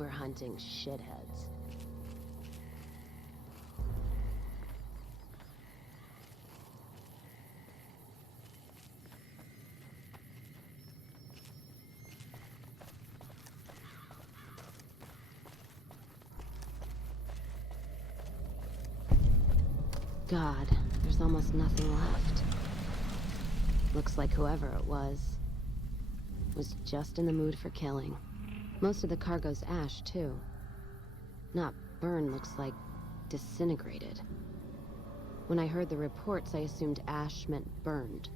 We're hunting shitheads. God, there's almost nothing left. Looks like whoever it was just in the mood for killing. Most of the cargo's ash, too. Not burned, looks like disintegrated. When I heard the reports, I assumed ash meant burned.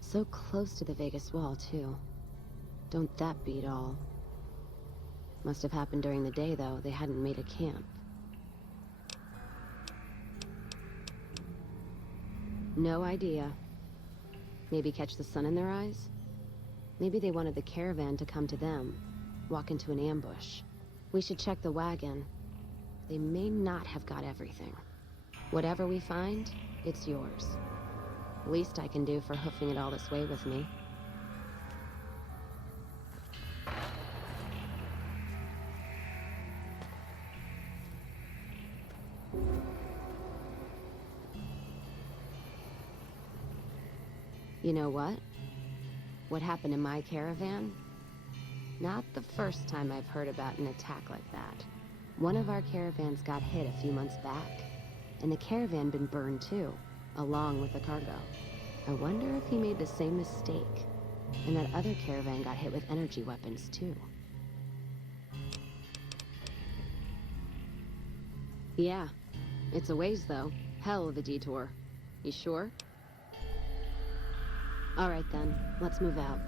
So close to the Vegas wall, too. Don't that beat all? Must have happened during the day, though. They hadn't made a camp. No idea. Maybe catch the sun in their eyes? Maybe they wanted the caravan to come to them, walk into an ambush. We should check the wagon. They may not have got everything. Whatever we find, it's yours. Least I can do for hoofing it all this way with me. You know what? What happened to my caravan? Not the first time I've heard about an attack like that. One of our caravans got hit a few months back, and the caravan been burned too, along with the cargo. I wonder if he made the same mistake, and that other caravan got hit with energy weapons too. Yeah, it's a ways though. Hell of a detour. You sure? All right then, let's move out.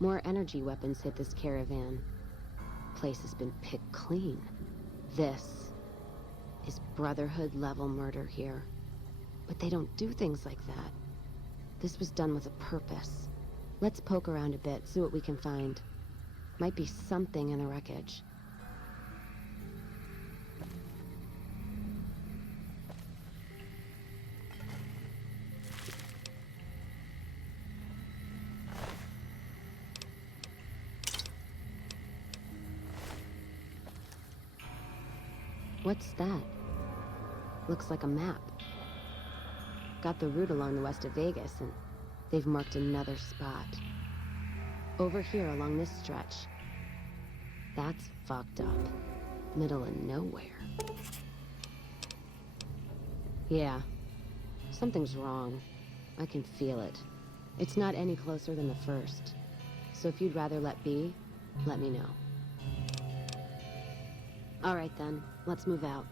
More energy weapons hit this caravan. Place has been picked clean. This is Brotherhood-level murder here. But they don't do things like that. This was done with a purpose. Let's poke around a bit, see what we can find. Might be something in the wreckage. What's that? Looks like a map. Got the route along the west of Vegas, and they've marked another spot. Over here along this stretch. That's fucked up. Middle of nowhere. Yeah. Something's wrong. I can feel it. It's not any closer than the first. So if you'd rather let be, let me know. All right then, let's move out.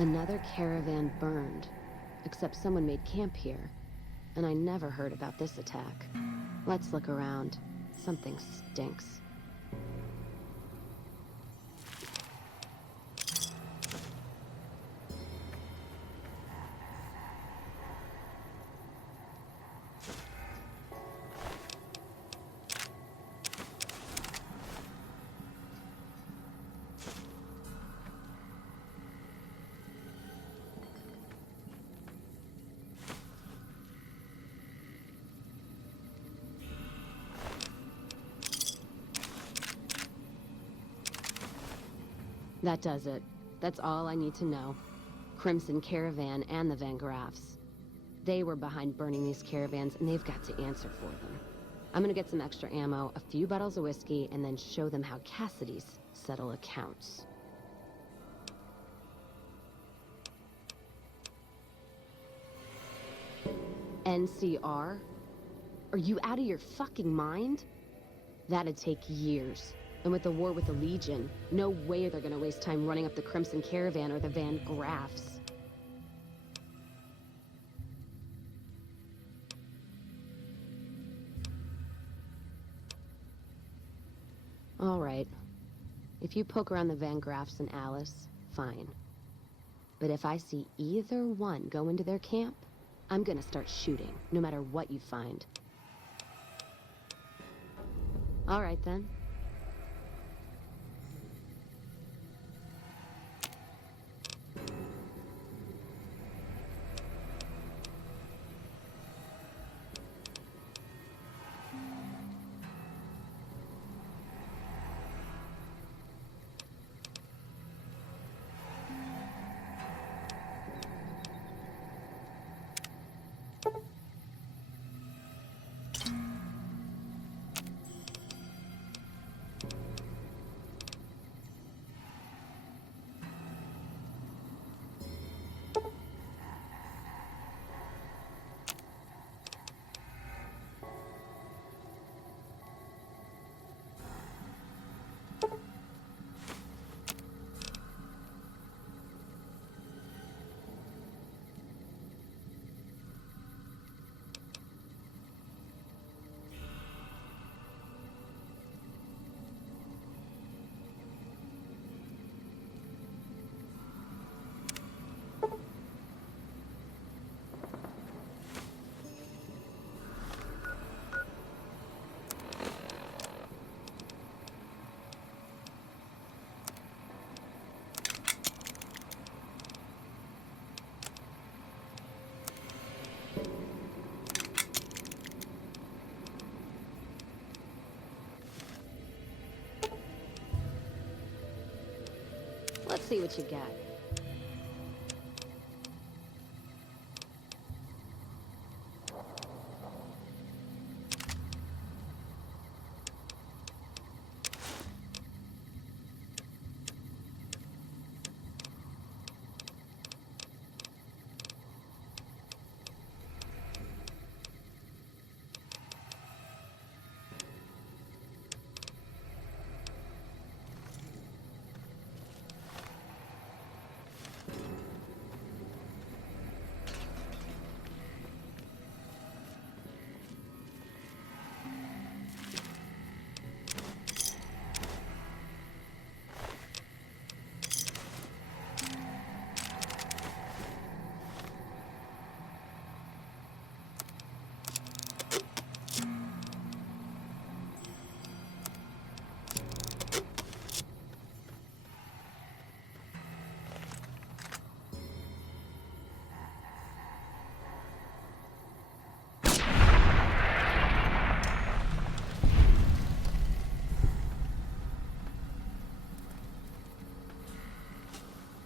Another caravan burned, except someone made camp here, and I never heard about this attack. Let's look around. Something stinks. That does it. That's all I need to know. Crimson Caravan and the Van Graffs. They were behind burning these caravans, and they've got to answer for them. I'm gonna get some extra ammo, a few bottles of whiskey, and then show them how Cassidy's settle accounts. NCR? Are you out of your fucking mind? That'd take years. And with the war with the Legion, no way they're gonna waste time running up the Crimson Caravan or the Van Graffs. All right. If you poke around the Van Graffs and Alice, fine. But if I see either one go into their camp, I'm gonna start shooting, no matter what you find. All right, then. Let's see what you got.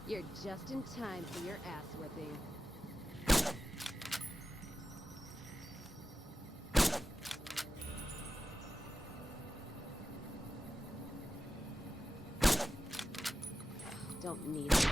You're just in time for your ass whipping. Don't need it.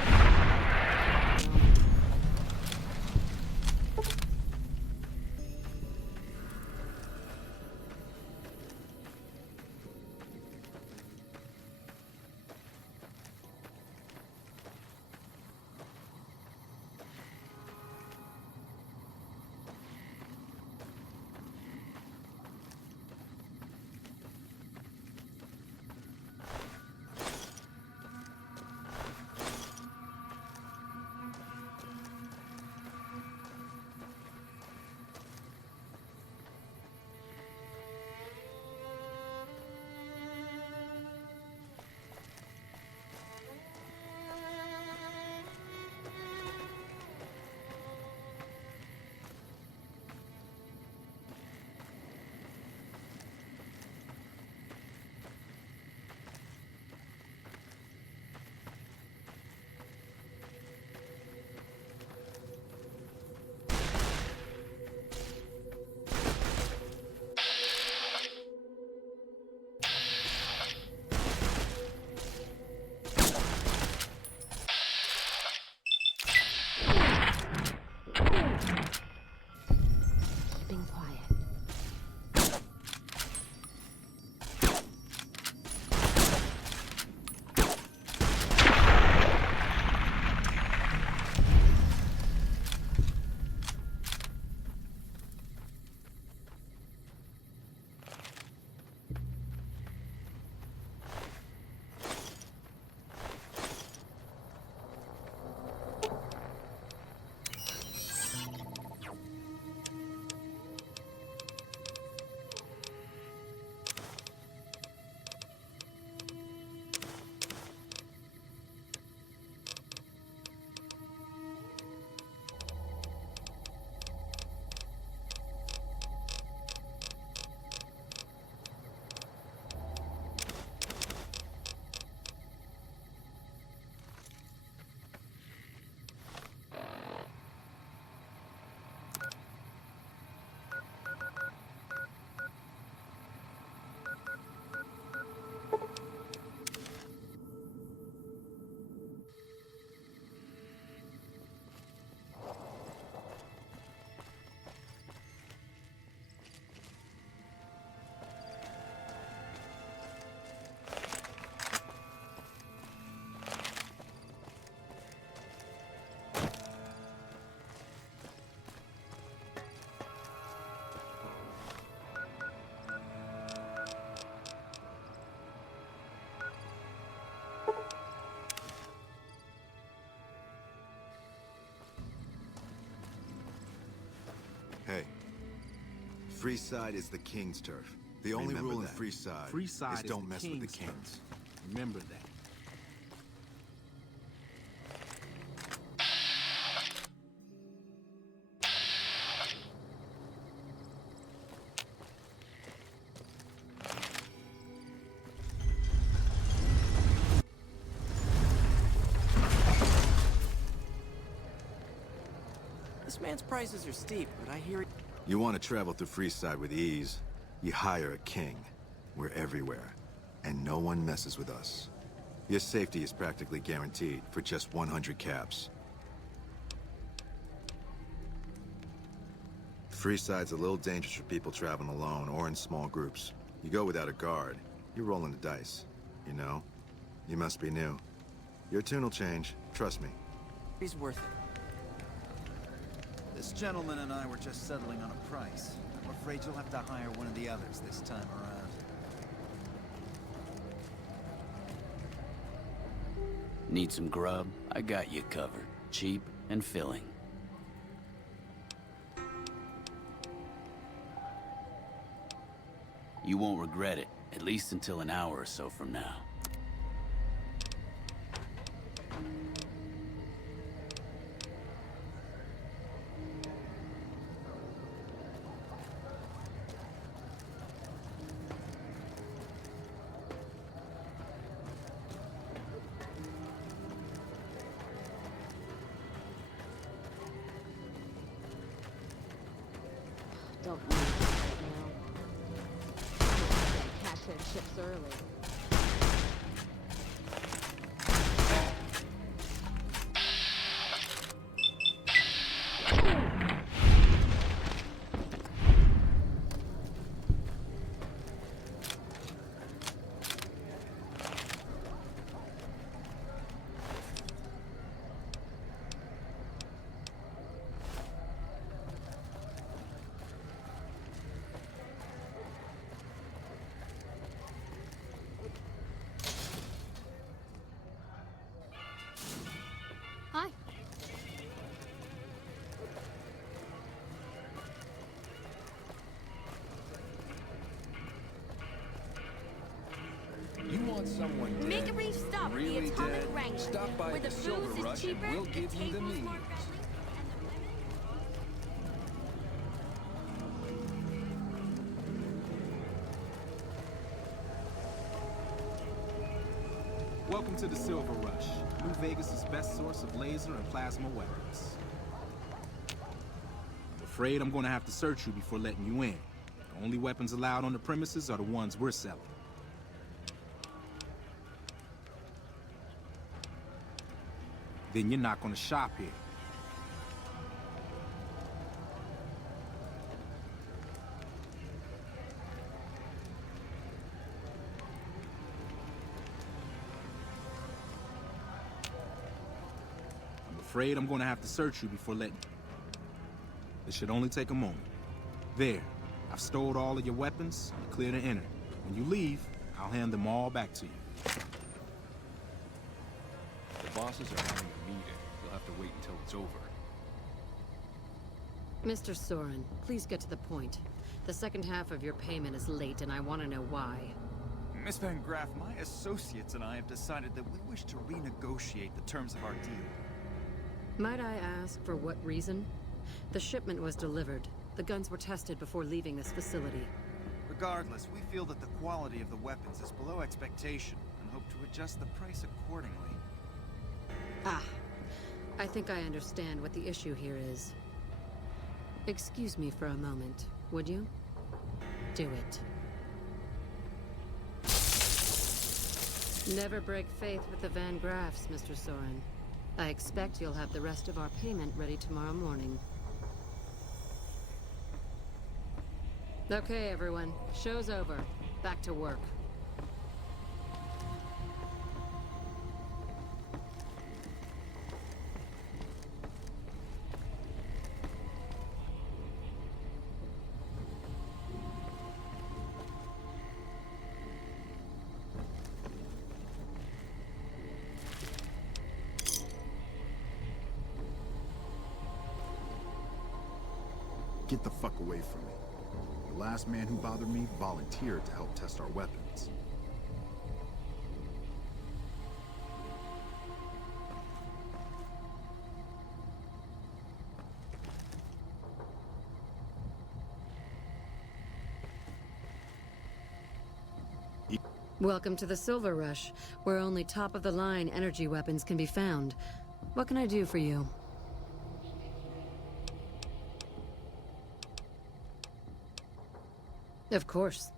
Freeside is the king's turf. The only rule in Freeside is don't mess with the kings. Remember that. This man's prices are steep, but I hear... You want to travel through Freeside with ease, you hire a king. We're everywhere, and no one messes with us. Your safety is practically guaranteed for just 100 caps. Freeside's a little dangerous for people traveling alone or in small groups. You go without a guard, you're rolling the dice. You know? You must be new. Your tune will change, trust me. He's worth it. This gentleman and I were just settling on a price. I'm afraid you'll have to hire one of the others this time around. Need some grub? I got you covered. Cheap and filling. You won't regret it, at least until an hour or so from now. Don't need it right now. Cash their chips early. Hi. You want someone dead, Make a brief stop at really the Atomic dead? Wrangler, Stop by where the the Silver booze is Rush cheaper, and we'll give the you the table's means. more friendly, and the women... Welcome to the Silver Rush, New Vegas' best source of laser and plasma weapons. I'm afraid I'm gonna have to search you before letting you in. The only weapons allowed on the premises are the ones we're selling. Then you're not gonna shop here. I'm afraid I'm gonna have to search you before letting... It should only take a moment. There, I've stored all of your weapons. You're clear to enter. When you leave, I'll hand them all back to you. The bosses are having a meeting. You'll have to wait until it's over. Mr. Soren, please get to the point. The second half of your payment is late, and I want to know why. Miss Van Graff, my associates and I have decided that we wish to renegotiate the terms of our deal. Might I ask for what reason? The shipment was delivered. The guns were tested before leaving this facility. Regardless, we feel that the quality of the weapons is below expectation and hope to adjust the price accordingly. Ah, I think I understand what the issue here is. Excuse me for a moment, would you? Do it. Never break faith with the Van Graffs, Mr. Soren. I expect you'll have the rest of our payment ready tomorrow morning. Okay, everyone. Show's over. Back to work. Get the fuck away from me. last man who bothered me volunteered to help test our weapons. Welcome to the Silver Rush, where only top-of-the-line energy weapons can be found. What can I do for you? Of course.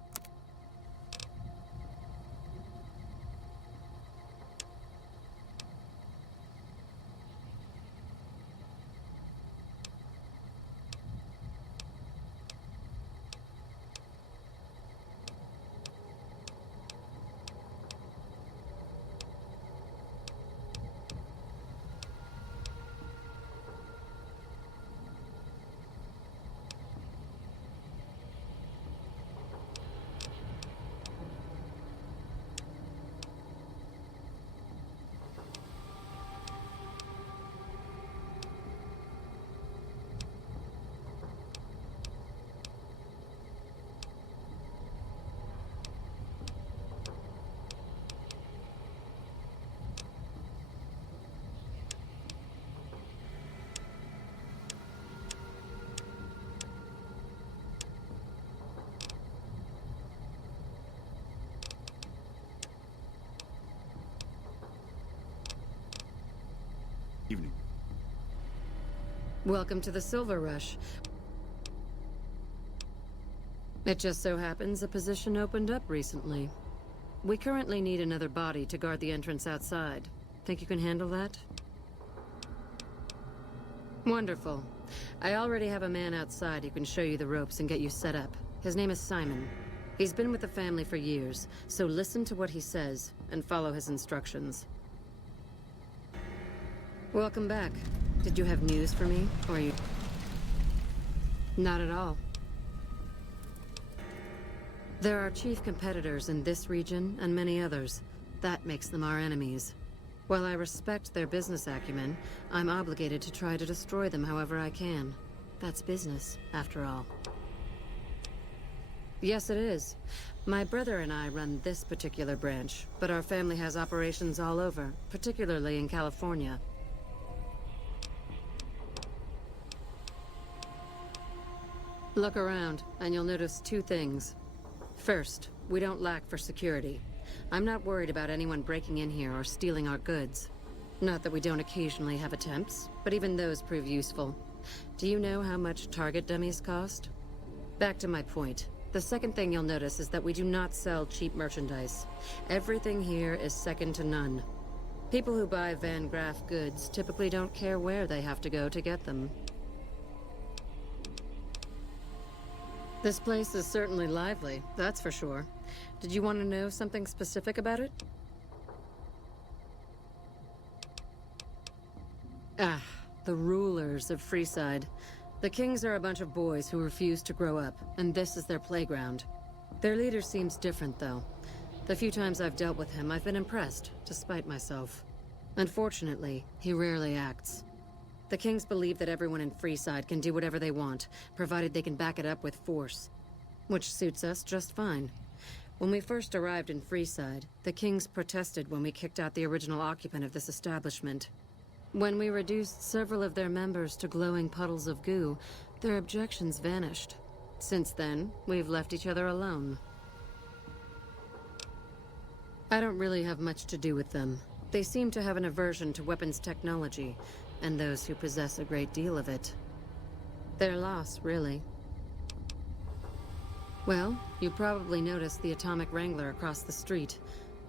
Evening. Welcome to the Silver Rush. It just so happens a position opened up recently. We currently need another body to guard the entrance outside. Think you can handle that? Wonderful. I already have a man outside who can show you the ropes and get you set up. His name is Simon. He's been with the family for years, so listen to what he says and follow his instructions. Welcome back. Did you have news for me, or you... Not at all. There are chief competitors in this region and many others. That makes them our enemies. While I respect their business acumen, I'm obligated to try to destroy them however I can. That's business, after all. Yes, it is. My brother and I run this particular branch, but our family has operations all over, particularly in California. Look around, and you'll notice two things. First, we don't lack for security. I'm not worried about anyone breaking in here or stealing our goods. Not that we don't occasionally have attempts, but even those prove useful. Do you know how much target dummies cost? Back to my point. The second thing you'll notice is that we do not sell cheap merchandise. Everything here is second to none. People who buy Van Graff goods typically don't care where they have to go to get them. This place is certainly lively, that's for sure. Did you want to know something specific about it? Ah, the rulers of Freeside. The Kings are a bunch of boys who refuse to grow up, and this is their playground. Their leader seems different, though. The few times I've dealt with him, I've been impressed, despite myself. Unfortunately, he rarely acts. The Kings believe that everyone in Freeside can do whatever they want, provided they can back it up with force. Which suits us just fine. When we first arrived in Freeside, the Kings protested when we kicked out the original occupant of this establishment. When we reduced several of their members to glowing puddles of goo, their objections vanished. Since then, we've left each other alone. I don't really have much to do with them. They seem to have an aversion to weapons technology, and those who possess a great deal of it. Their loss, really. Well, you probably noticed the Atomic Wrangler across the street.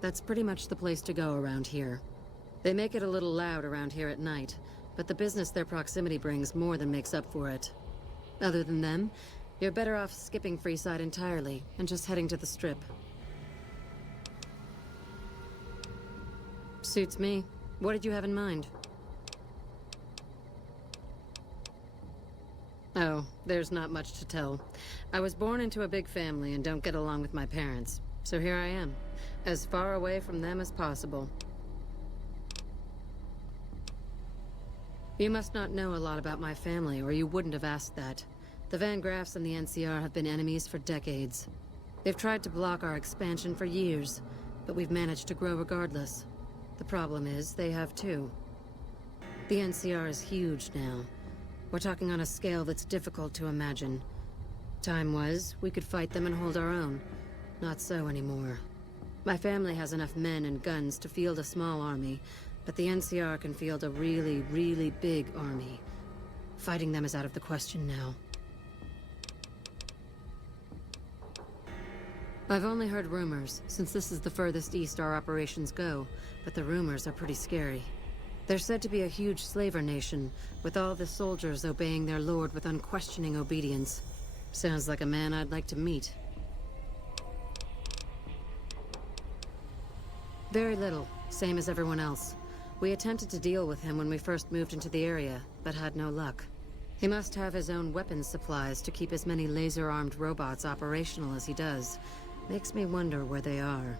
That's pretty much the place to go around here. They make it a little loud around here at night, but the business their proximity brings more than makes up for it. Other than them, you're better off skipping Freeside entirely and just heading to the Strip. Suits me. What did you have in mind? Oh, there's not much to tell. I was born into a big family and don't get along with my parents. So here I am, as far away from them as possible. You must not know a lot about my family, or you wouldn't have asked that. The Van Graffs and the NCR have been enemies for decades. They've tried to block our expansion for years, but we've managed to grow regardless. The problem is, they have too. The NCR is huge now. We're talking on a scale that's difficult to imagine. Time was, we could fight them and hold our own. Not so anymore. My family has enough men and guns to field a small army, but the NCR can field a really, really big army. Fighting them is out of the question now. I've only heard rumors, since this is the furthest east our operations go, but the rumors are pretty scary. They're said to be a huge slaver nation, with all the soldiers obeying their lord with unquestioning obedience. Sounds like a man I'd like to meet. Very little, same as everyone else. We attempted to deal with him when we first moved into the area, but had no luck. He must have his own weapons supplies to keep as many laser-armed robots operational as he does. Makes me wonder where they are.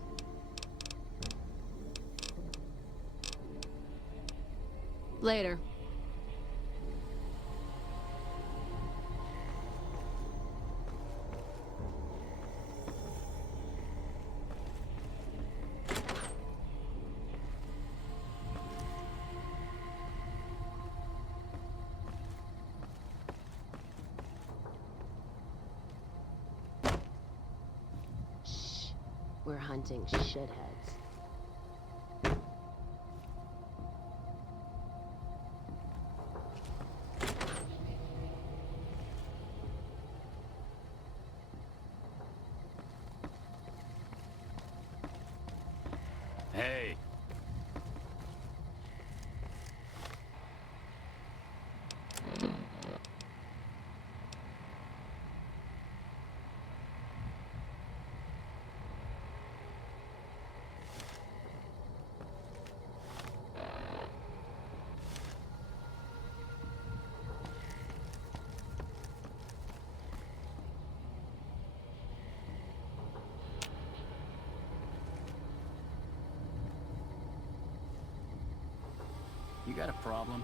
Later. We're hunting shitheads. Hey. You got a problem?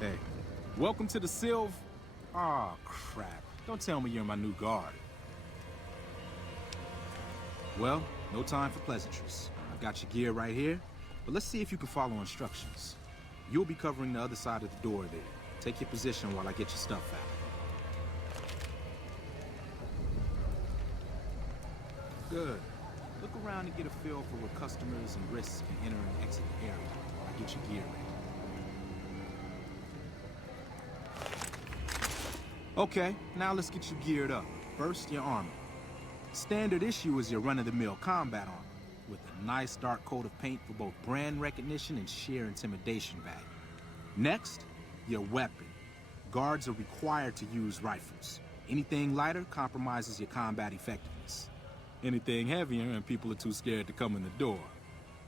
Hey, welcome to the Sylv... Aw, crap. Don't tell me you're my new guard. Well, no time for pleasantries. I've got your gear right here, but let's see if you can follow instructions. You'll be covering the other side of the door there. Take your position while I get your stuff out. Good. Look around and get a feel for where customers and risks can enter and exit the area while I get your gear ready. Okay, now let's get you geared up. First, your armor. Standard issue is your run-of-the-mill combat armor, with a nice dark coat of paint for both brand recognition and sheer intimidation value. Next, your weapon. Guards are required to use rifles. Anything lighter compromises your combat effectiveness. Anything heavier and people are too scared to come in the door.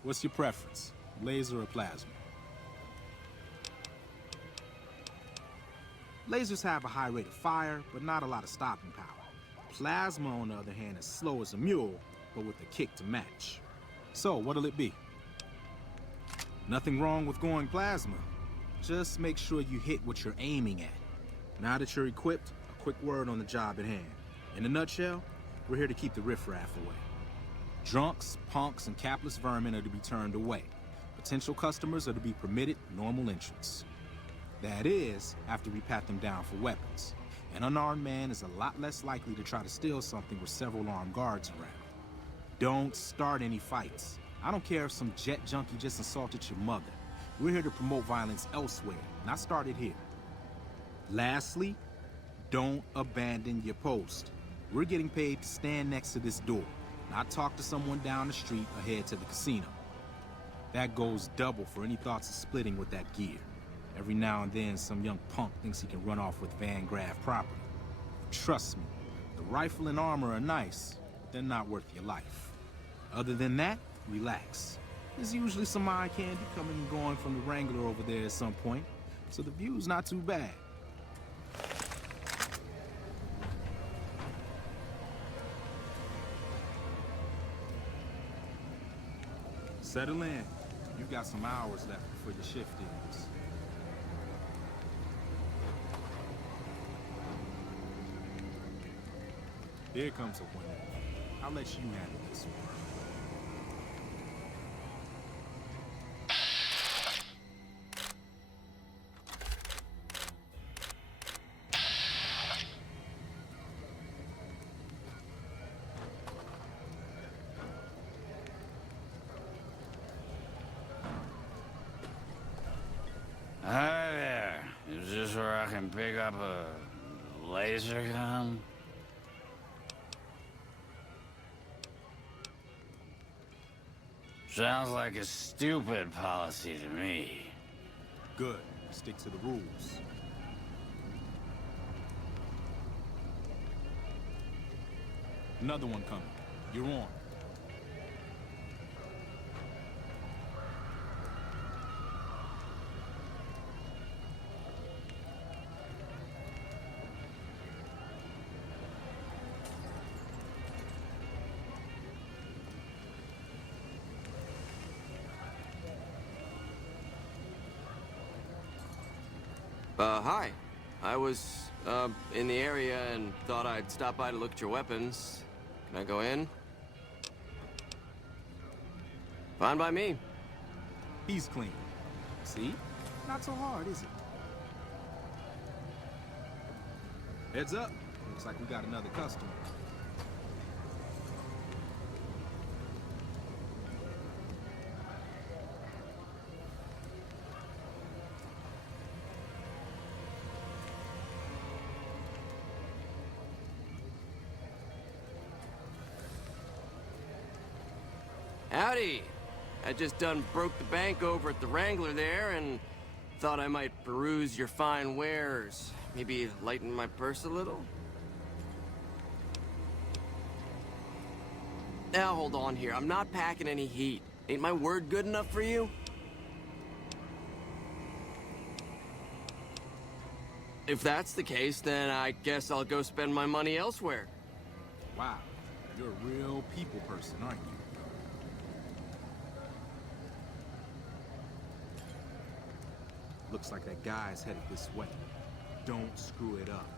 What's your preference, laser or plasma? Lasers have a high rate of fire, but not a lot of stopping power. Plasma, on the other hand, is slow as a mule, but with a kick to match. So, what'll it be? Nothing wrong with going plasma. Just make sure you hit what you're aiming at. Now that you're equipped, a quick word on the job at hand. In a nutshell, we're here to keep the riffraff away. Drunks, punks, and capless vermin are to be turned away. Potential customers are to be permitted normal entrance. That is, after we pat them down for weapons. An unarmed man is a lot less likely to try to steal something with several armed guards around. Don't start any fights. I don't care if some jet junkie just assaulted your mother. We're here to promote violence elsewhere, not start it here. Lastly, don't abandon your post. We're getting paid to stand next to this door, not talk to someone down the street or head to the casino. That goes double for any thoughts of splitting with that gear. Every now and then, some young punk thinks he can run off with Van Graff property. Trust me, the rifle and armor are nice, but they're not worth your life. Other than that, relax. There's usually some eye candy coming and going from the Wrangler over there at some point, so the view's not too bad. Settle in. You've got some hours left before your shift ends. Here comes a winner. I'll let you handle this one. Hi there. Is this where I can pick up a laser gun? Sounds like a stupid policy to me. Good. Stick to the rules. Another one coming. You're on. Hi. I was, in the area and thought I'd stop by to look at your weapons. Can I go in? Fine by me. He's clean. See? Not so hard, is it? Heads up. Looks like we got another customer. Howdy. I just done broke the bank over at the Wrangler there and thought I might peruse your fine wares. Maybe lighten my purse a little? Now hold on here. I'm not packing any heat. Ain't my word good enough for you? If that's the case, then I guess I'll go spend my money elsewhere. Wow. You're a real people person, aren't you? Looks like that guy's headed this way. Don't screw it up.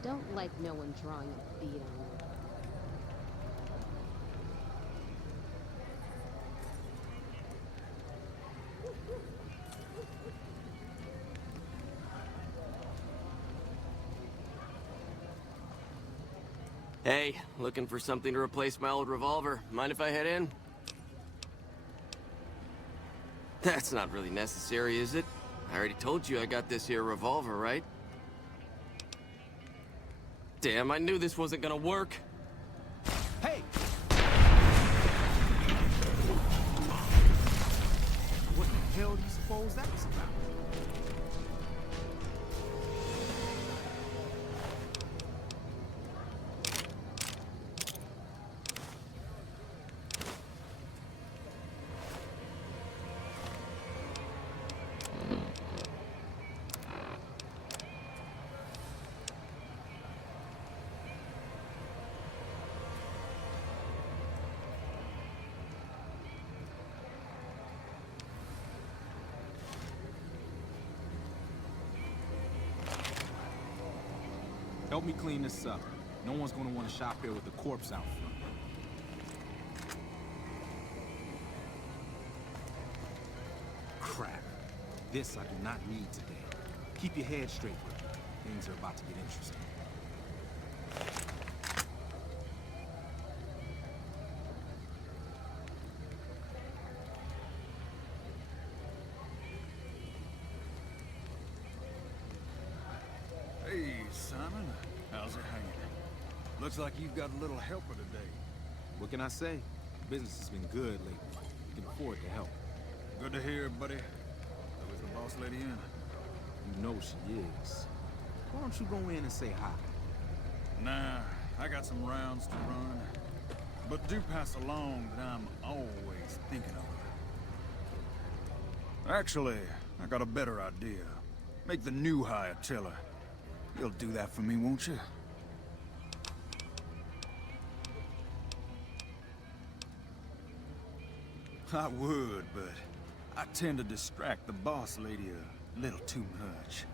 Don't like no one drawing a bead on you. Hey, looking for something to replace my old revolver. Mind if I head in? That's not really necessary, is it? I already told you I got this here revolver, right? Damn, I knew this wasn't gonna work. Hey! What the hell do you suppose that was about? Help me clean this up. No one's gonna want to shop here with a corpse out front. Crap. This I do not need today. Keep your head straight with me. Things are about to get interesting. Simon. How's it hanging? Looks like you've got a little helper today. What can I say? Business has been good lately. We can afford to help. Good to hear, buddy. So is the boss lady in? You know she is. Why don't you go in and say hi? Nah, I got some rounds to run. But do pass along that I'm always thinking of her. Actually, I got a better idea. Make the new hire tell her. You'll do that for me, won't you? I would, but I tend to distract the boss lady a little too much.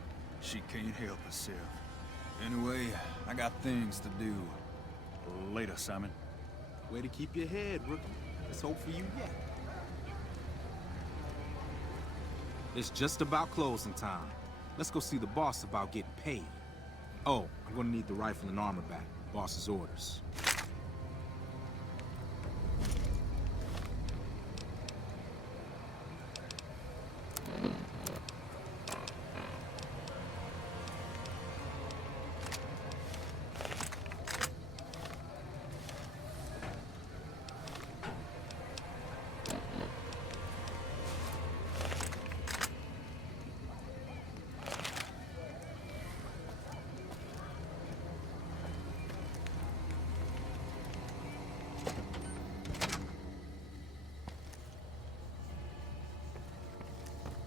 She can't help herself. Anyway, I got things to do. Later, Simon. Way to keep your head, rookie. Let's hope for you yet. It's just about closing time. Let's go see the boss about getting paid. Oh, I'm gonna need the rifle and armor back. Boss's orders.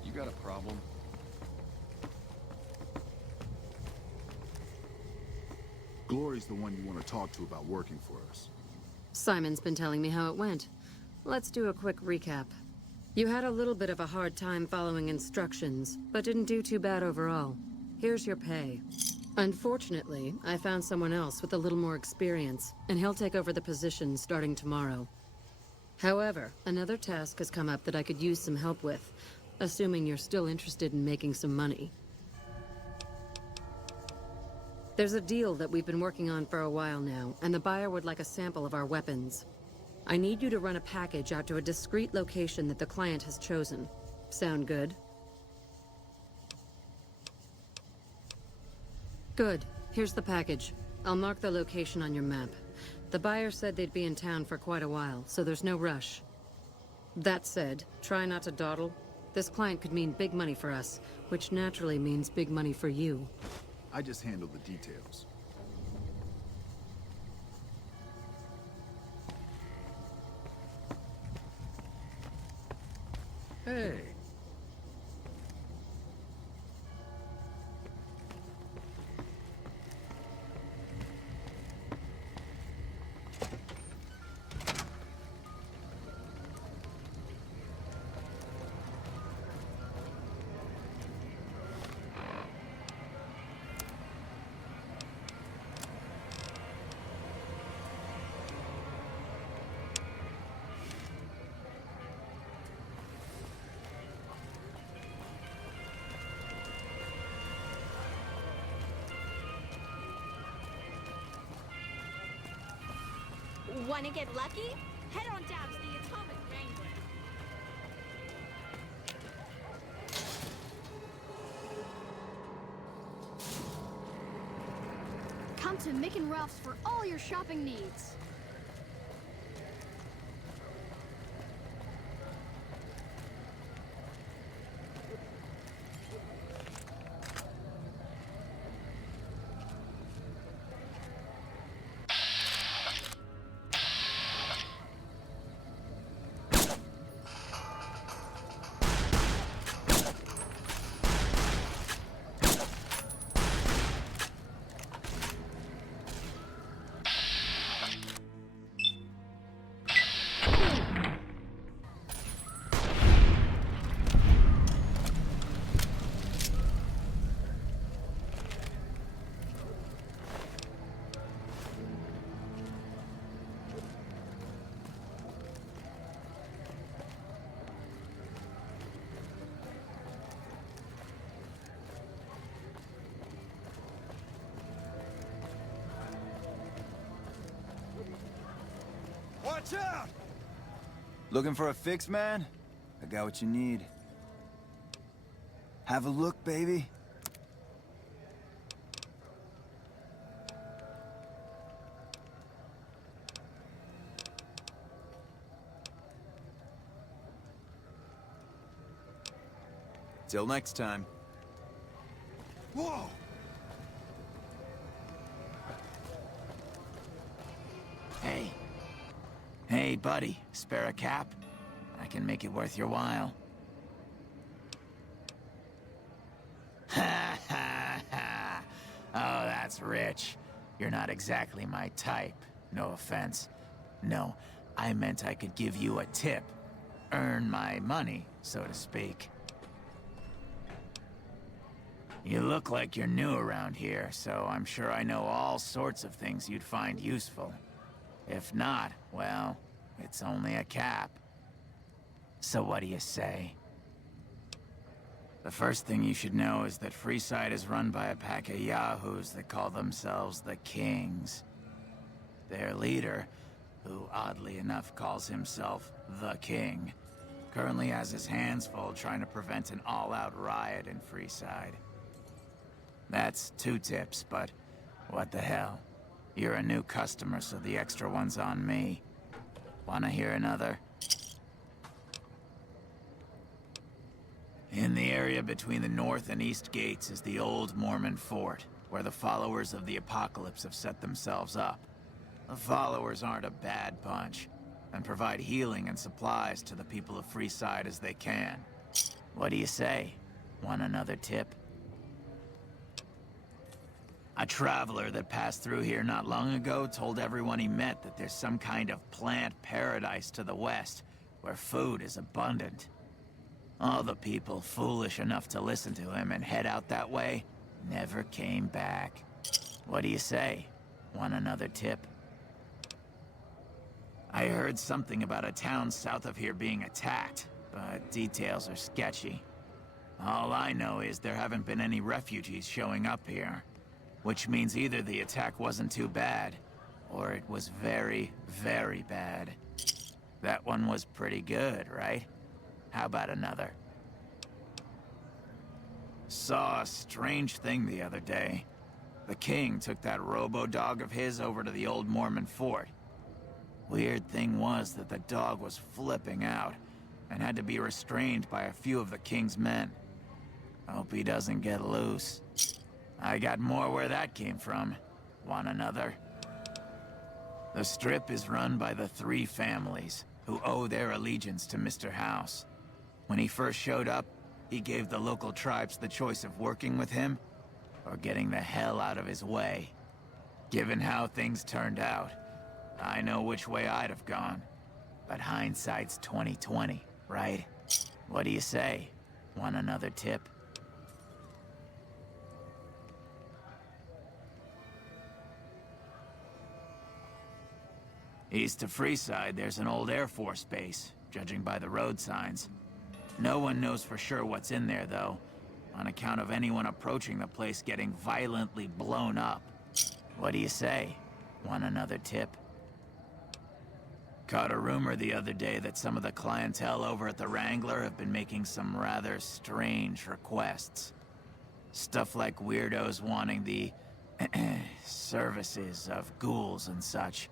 You got a problem? Glory's the one you want to talk to about working for us. Simon's been telling me how it went. Let's do a quick recap. You had a little bit of a hard time following instructions, but didn't do too bad overall. Here's your pay. Unfortunately, I found someone else with a little more experience, and he'll take over the position starting tomorrow. However, another task has come up that I could use some help with, assuming you're still interested in making some money. There's a deal that we've been working on for a while now, and the buyer would like a sample of our weapons. I need you to run a package out to a discreet location that the client has chosen. Sound good? Good. Here's the package. I'll mark the location on your map. The buyer said they'd be in town for quite a while, so there's no rush. That said, try not to dawdle. This client could mean big money for us, which naturally means big money for you. I just handle the details. Hey. Wanna get lucky? Head on down to the Atomic Wrangler. Come to Mick and Ralph's for all your shopping needs. Watch out! Looking for a fix, man? I got what you need. Have a look, baby. Till next time. Whoa! Hey. Hey, buddy. Spare a cap? I can make it worth your while. Ha ha ha! Oh, that's rich. You're not exactly my type. No offense. No, I meant I could give you a tip. Earn my money, so to speak. You look like you're new around here, so I'm sure I know all sorts of things you'd find useful. If not, well, it's only a cap. So what do you say? The first thing you should know is that Freeside is run by a pack of yahoos that call themselves the Kings. Their leader, who oddly enough calls himself the King, currently has his hands full trying to prevent an all-out riot in Freeside. That's 2 tips, but what the hell? You're a new customer, so the extra one's on me. Wanna hear another? In the area between the north and east gates is the old Mormon fort, where the followers of the apocalypse have set themselves up. The followers aren't a bad bunch, and provide healing and supplies to the people of Freeside as they can. What do you say? Want another tip? A traveler that passed through here not long ago told everyone he met that there's some kind of plant paradise to the west, where food is abundant. All the people foolish enough to listen to him and head out that way never came back. What do you say? Want another tip? I heard something about a town south of here being attacked, but details are sketchy. All I know is there haven't been any refugees showing up here. Which means either the attack wasn't too bad, or it was very, very bad. That one was pretty good, right? How about another? Saw a strange thing the other day. The King took that robo-dog of his over to the old Mormon fort. Weird thing was that the dog was flipping out, and had to be restrained by a few of the King's men. Hope he doesn't get loose. I got more where that came from. Want another? The Strip is run by the 3 families, who owe their allegiance to Mr. House. When he first showed up, he gave the local tribes the choice of working with him, or getting the hell out of his way. Given how things turned out, I know which way I'd have gone. But hindsight's 20/20, right? What do you say? Want another tip? East of Freeside, there's an old Air Force base, judging by the road signs. No one knows for sure what's in there, though, on account of anyone approaching the place getting violently blown up. What do you say? Want another tip? Caught a rumor the other day that some of the clientele over at the Wrangler have been making some rather strange requests. Stuff like weirdos wanting the services of ghouls and such.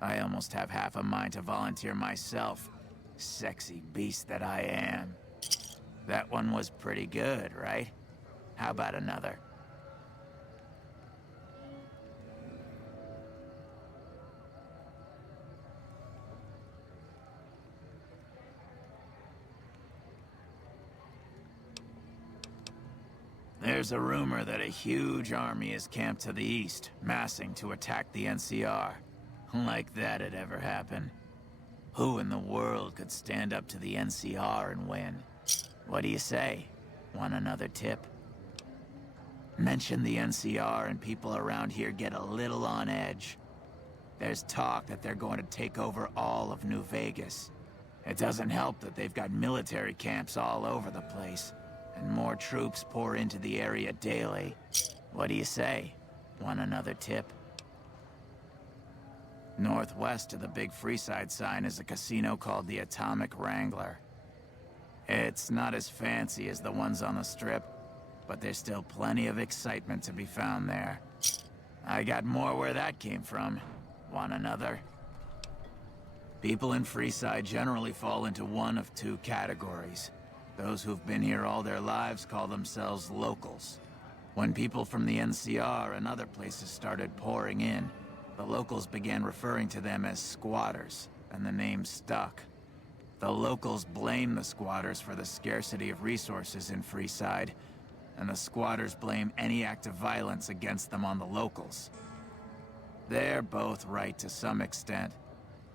I almost have half a mind to volunteer myself, sexy beast that I am. That one was pretty good, right? How about another? There's a rumor that a huge army is camped to the east, massing to attack the NCR. Like that'd ever happen. Who in the world could stand up to the NCR and win? What do you say? Want another tip? Mention the NCR and people around here get a little on edge. There's talk that they're going to take over all of New Vegas. It doesn't help that they've got military camps all over the place, and more troops pour into the area daily. What do you say? Want another tip? Northwest of the big Freeside sign is a casino called the Atomic Wrangler. It's not as fancy as the ones on the Strip, but there's still plenty of excitement to be found there. I got more where that came from. Want another? People in Freeside generally fall into one of 2 categories. Those who've been here all their lives call themselves locals. When people from the NCR and other places started pouring in, the locals began referring to them as squatters, and the name stuck. The locals blame the squatters for the scarcity of resources in Freeside, and the squatters blame any act of violence against them on the locals. They're both right to some extent,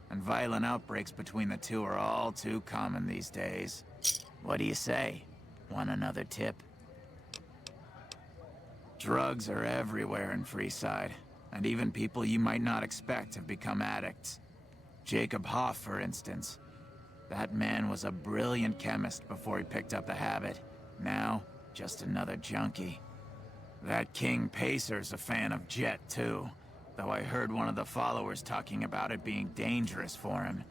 and violent outbreaks between the two are all too common these days. What do you say? Want another tip? Drugs are everywhere in Freeside, and even people you might not expect have become addicts. Jacob Hoff, for instance. That man was a brilliant chemist before he picked up the habit. Now, just another junkie. That King Pacer's a fan of Jet, too. Though I heard one of the followers talking about it being dangerous for him.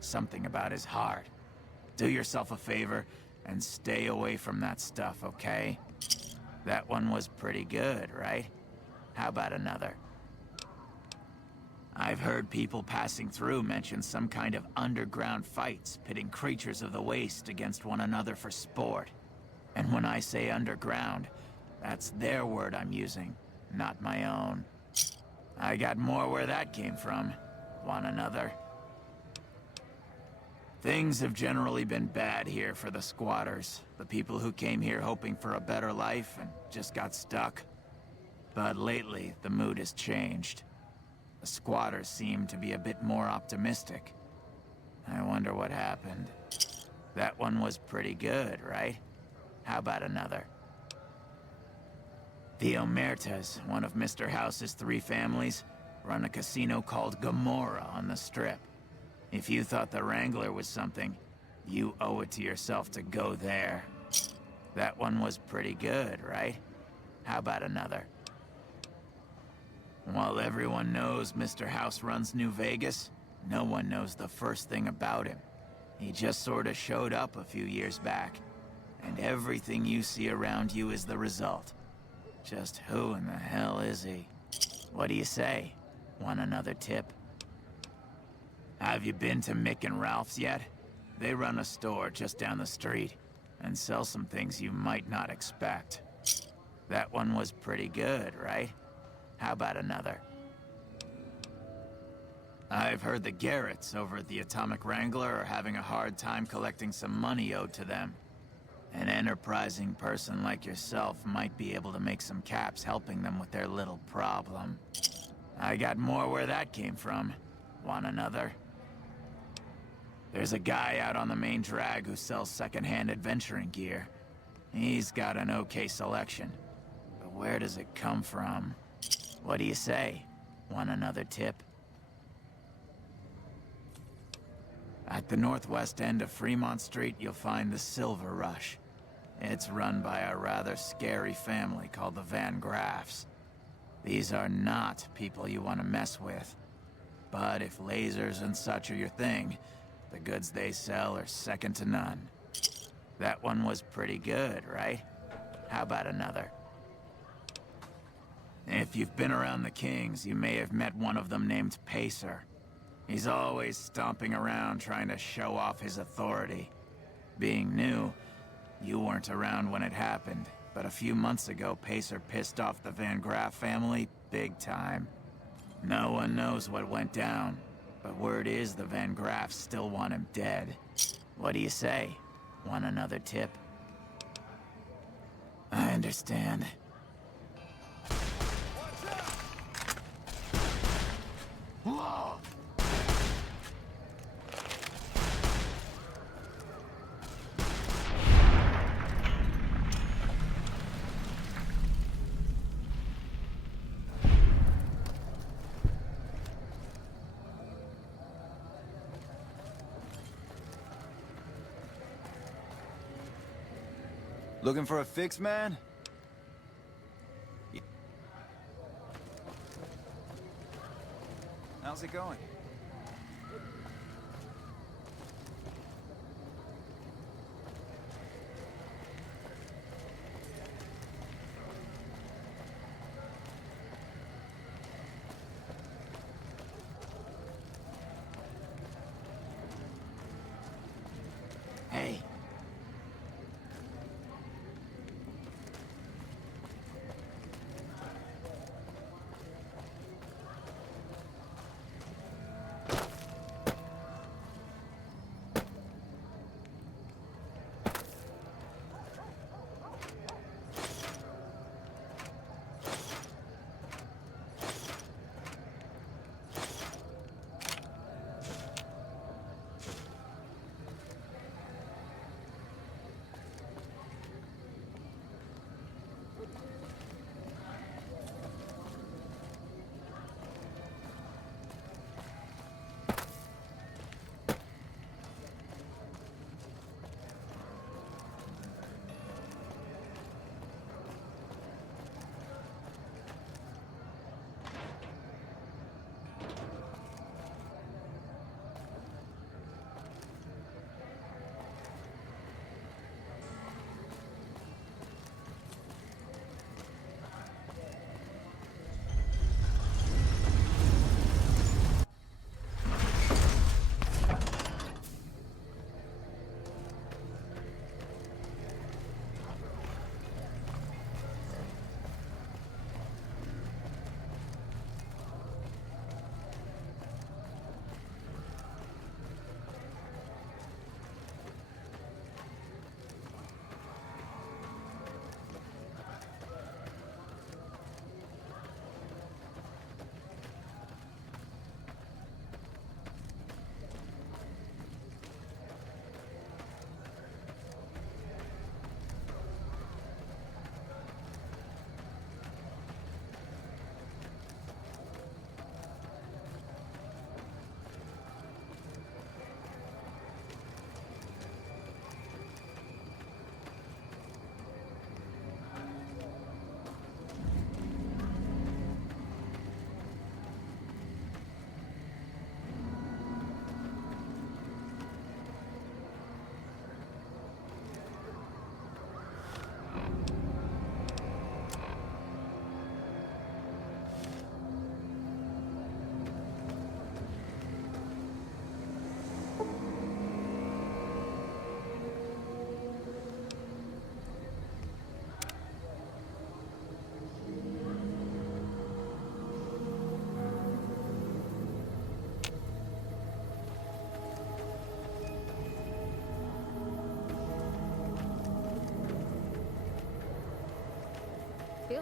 Something about his heart. Do yourself a favor and stay away from that stuff, okay? That one was pretty good, right? How about another? I've heard people passing through mention some kind of underground fights pitting creatures of the waste against one another for sport. And when I say underground, that's their word I'm using, not my own. I got more where that came from. Want another? Things have generally been bad here for the squatters, the people who came here hoping for a better life and just got stuck. But lately, the mood has changed. The squatters seem to be a bit more optimistic. I wonder what happened. That one was pretty good, right? How about another? The Omertas, one of Mr. House's 3 families, run a casino called Gomorrah on the Strip. If you thought the Wrangler was something, you owe it to yourself to go there. That one was pretty good, right? How about another? While everyone knows Mr. House runs New Vegas, no one knows the first thing about him. He just sorta showed up a few years back, and everything you see around you is the result. Just who in the hell is he? What do you say? Want another tip? Have you been to Mick and Ralph's yet? They run a store just down the street, and sell some things you might not expect. That one was pretty good, right? How about another? I've heard the Garretts over at the Atomic Wrangler are having a hard time collecting some money owed to them. An enterprising person like yourself might be able to make some caps helping them with their little problem. I got more where that came from. Want another? There's a guy out on the main drag who sells second-hand adventuring gear. He's got an okay selection. But where does it come from? What do you say? Want another tip? At the northwest end of Fremont Street, you'll find the Silver Rush. It's run by a rather scary family called the Van Graffs. These are not people you want to mess with. But if lasers and such are your thing, the goods they sell are second to none. That one was pretty good, right? How about another? If you've been around the Kings, you may have met one of them named Pacer. He's always stomping around trying to show off his authority. Being new, you weren't around when it happened, but a few months ago, Pacer pissed off the Van Graff family big time. No one knows what went down, but word is the Van Graffs still want him dead. What do you say? Want another tip? I understand. Whoa! Looking for a fix, man? How's it going? Hey.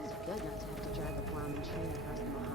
Feels good not to have to drag a Brahmin train across the Mojave.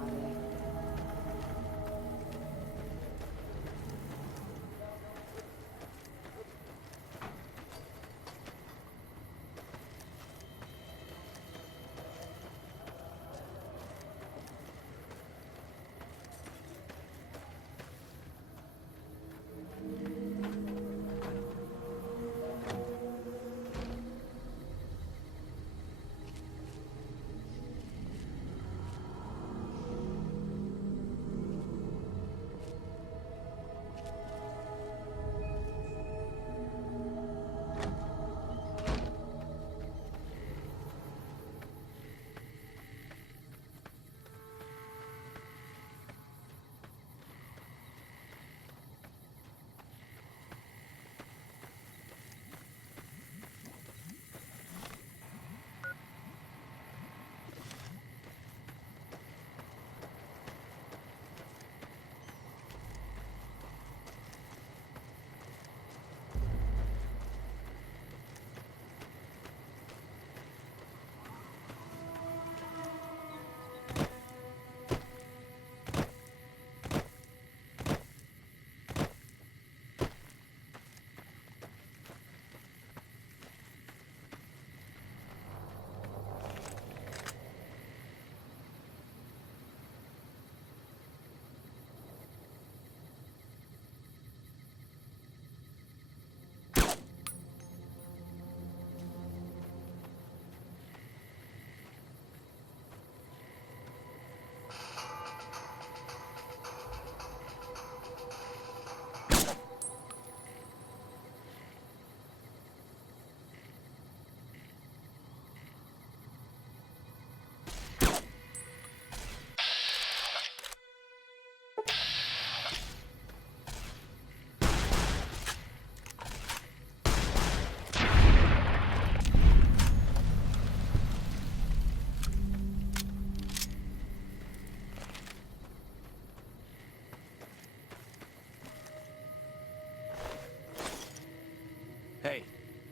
Hey,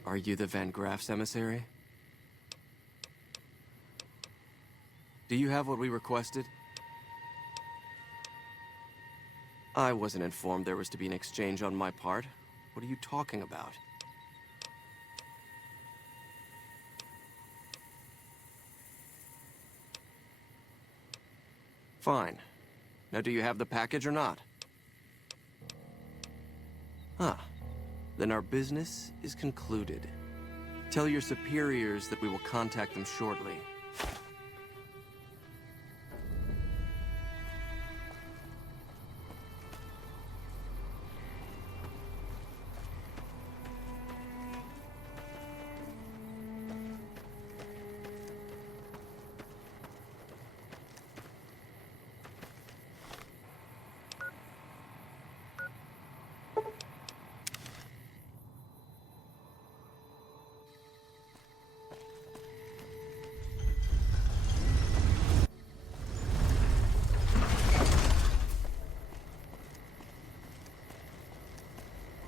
are you the Van Graff's emissary? Do you have what we requested? I wasn't informed there was to be an exchange on my part. What are you talking about? Fine. Now, do you have the package or not? Huh. Then our business is concluded. Tell your superiors that we will contact them shortly.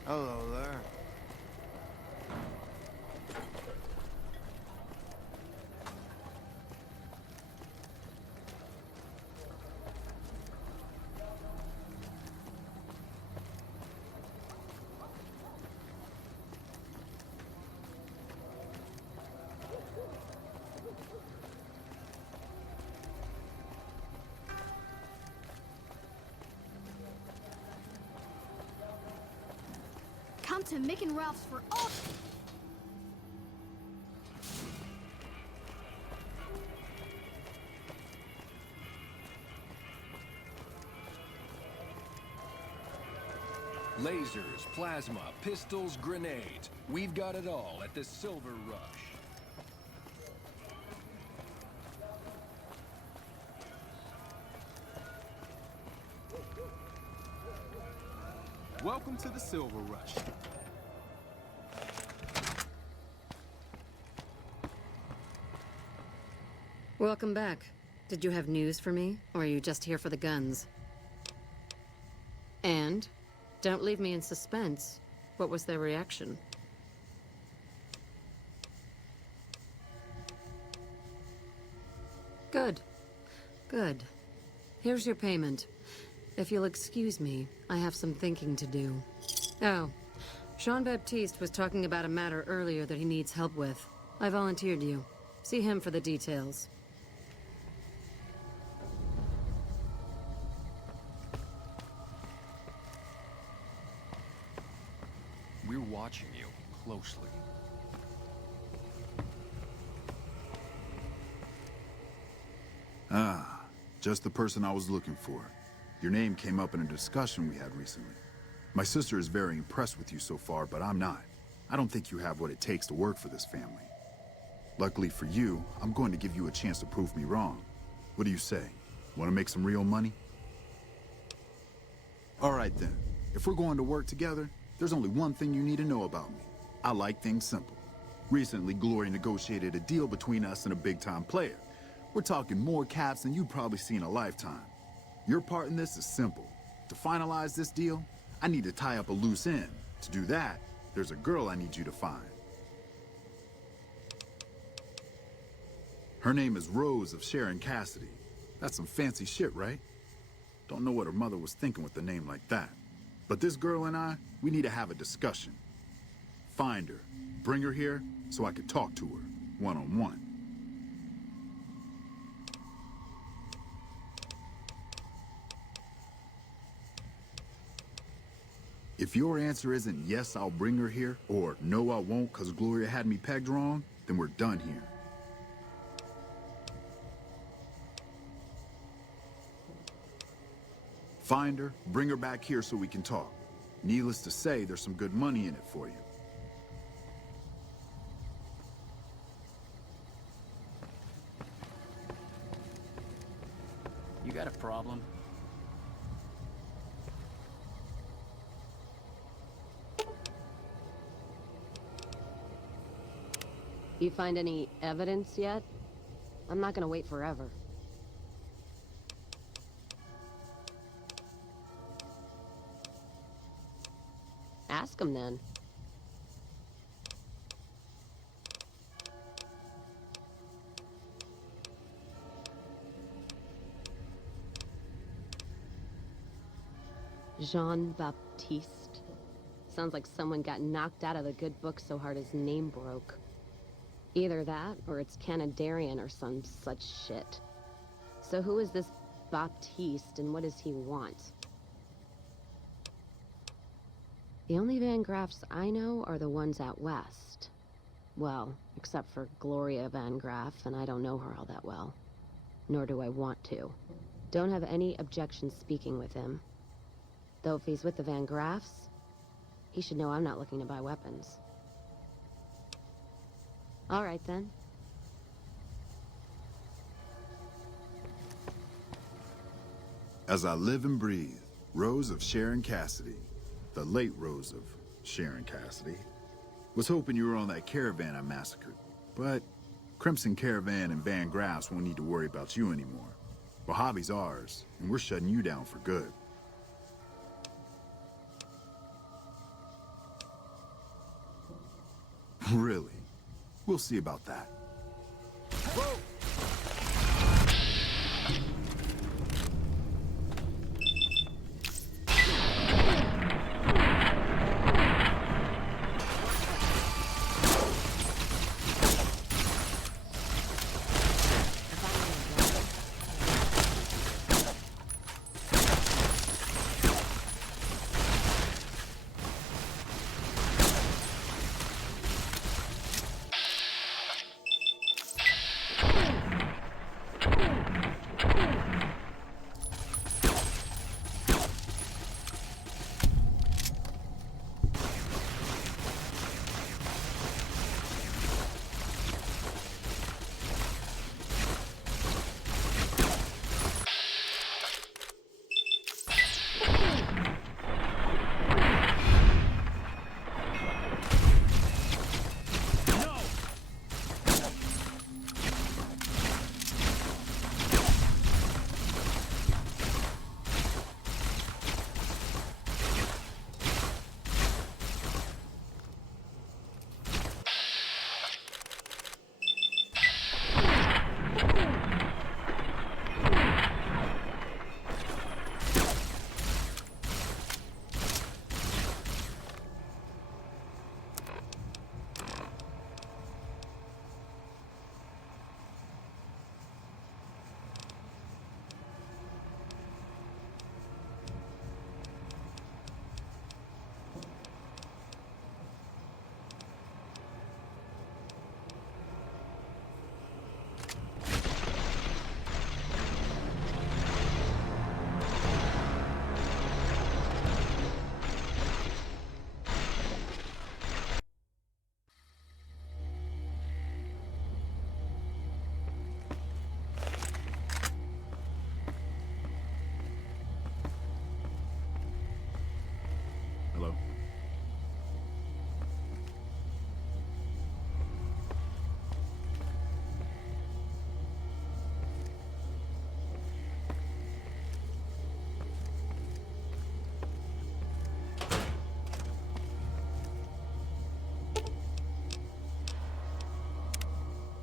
Hello there. Come to Mick and Ralph's for all... Lasers, plasma, pistols, grenades. We've got it all at the Silver Rush. Welcome to the Silver Rush. Welcome back. Did you have news for me, or are you just here for the guns? And? Don't leave me in suspense. What was their reaction? Good. Here's your payment. If you'll excuse me, I have some thinking to do. Oh, Jean-Baptiste was talking about a matter earlier that he needs help with. I volunteered you. See him for the details. We're watching you closely. Ah, just the person I was looking for. Your name came up in a discussion we had recently. My sister is very impressed with you so far, but I'm not. I don't think you have what it takes to work for this family. Luckily for you, I'm going to give you a chance to prove me wrong. What do you say? Want to make some real money? All right then. If we're going to work together, there's only one thing you need to know about me. I like things simple. Recently, Glory negotiated a deal between us and a big-time player. We're talking more caps than you'd probably see in a lifetime. Your part in this is simple. To finalize this deal, I need to tie up a loose end. To do that, there's a girl I need you to find. Her name is Rose of Sharon Cassidy. That's some fancy shit, right? Don't know what her mother was thinking with a name like that. But this girl and I, we need to have a discussion. Find her, bring her here, so I can talk to her, one-on-one. If your answer isn't yes, I'll bring her here, or no, I won't because Gloria had me pegged wrong, then we're done here. Find her, bring her back here so we can talk. Needless to say, there's some good money in it for you. You got a problem? You find any evidence yet? I'm not gonna wait forever. Ask him then. Jean-Baptiste. Sounds like someone got knocked out of the good book so hard his name broke. Either that, or it's Canadarian or some such shit. So who is this Baptiste, and what does he want? The only Van Graffs I know are the ones out west. Well, except for Gloria Van Graff, and I don't know her all that well. Nor do I want to. Don't have any objection speaking with him. Though if he's with the Van Graffs, he should know I'm not looking to buy weapons. All right, then. As I live and breathe, Rose of Sharon Cassidy, the late Rose of Sharon Cassidy, was hoping you were on that caravan I massacred. But Crimson Caravan and Van Graffs won't need to worry about you anymore. Mojave's ours, and we're shutting you down for good. Really? We'll see about that. Whoa!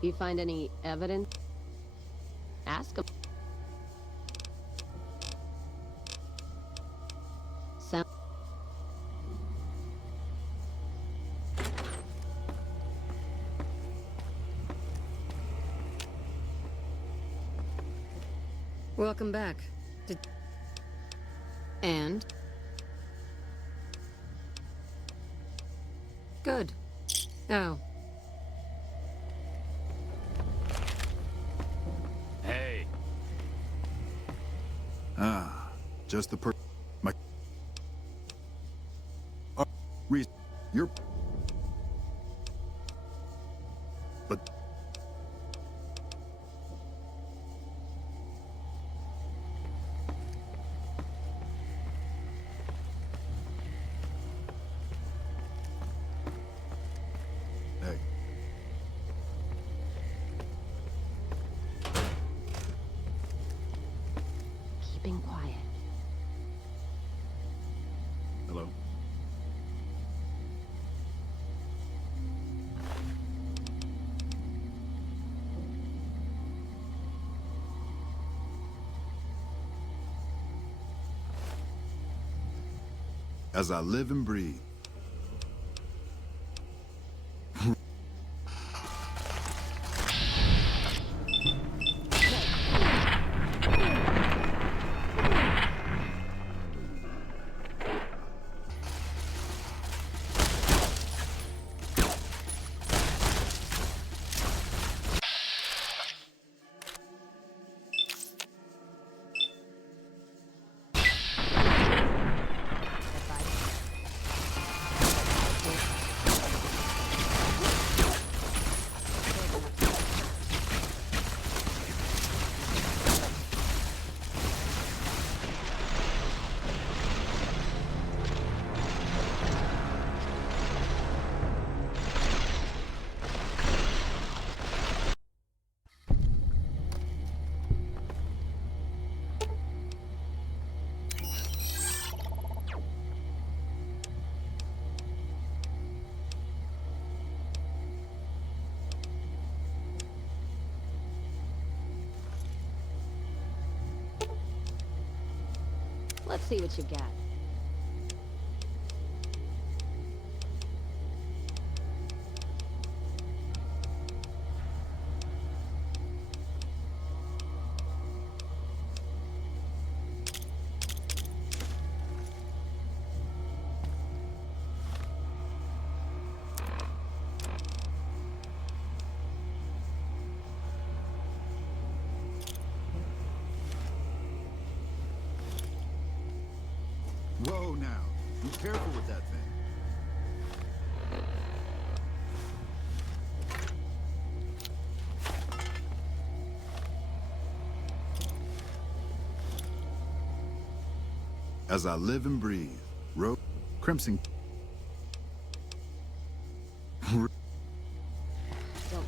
You find any evidence? Ask him. Sound. Welcome back. And? Good. Oh. Hey. Ah, just the my reason you're but hey. Keeping quiet. Hello. As I live and breathe. Let's see what you got. Whoa now. Be careful with that thing. As I live and breathe, Crimson. Don't